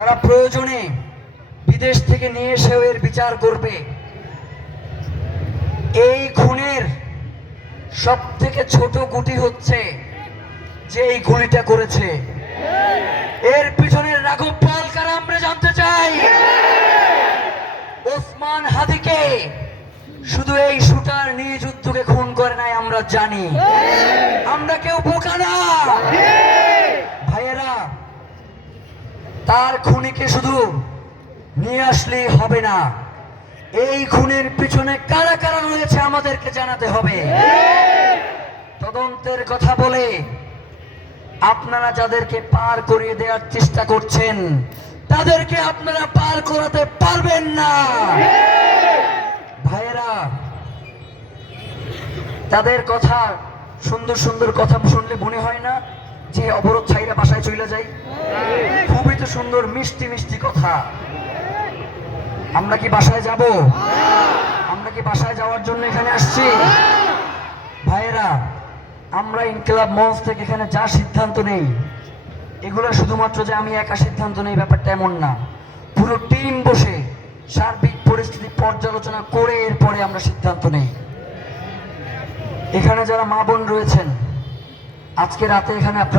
তারা প্রয়োজনে বিদেশ থেকে নিয়ে এসেও এর বিচার করবে। এই খুনের সব থেকে ছোট গুটি হচ্ছে যে এই গুলিটা করেছে। এর পিছনের রাঘব পাল কারা আমরা জানতে চাই। ওসমান হাদিকে শুধু এই শুটার নিয়ে যুদ্ধকে খুন করে নাই আমরা জানি। আমরা কেউ বোকা না ভাইয়েরা। তার খুনিকে শুধু নিয়ে আসলেই হবে না, এই খুনের পিছনে কারা কারা রয়েছে আমাদেরকে জানাতে হবে। তদন্তের কথা বলে আপনারা যাদেরকে পার করিয়ে দেওয়ার চেষ্টা করছেন তাদেরকে আপনারা পার করাতে পারবেন না ভাইয়েরা। তাদের কথা সুন্দর সুন্দর কথা শুনলে মনে হয় না যে অবরোধ ছাইরা বাসায় চলে যায়? খুবই তো সুন্দর মিষ্টি মিষ্টি কথা। আমরা কি বাসায় যাব? আমরা কি বাসায় যাওয়ার জন্য এখানে আসছি? ভাইয়েরা, আমরা ইনকিলাব মঞ্চ থেকে এখানে যা সিদ্ধান্ত নেই এগুলো শুধুমাত্র যে আমি একা সিদ্ধান্ত নেই ব্যাপারটা এমন না। পুরো টিম বসে সার্বিক পরিস্থিতি পর্যালোচনা করে এরপরে আমরা সিদ্ধান্ত নেই। এখানে যারা মা বোন রয়েছেন আজকে রাতে এখানে আপনারা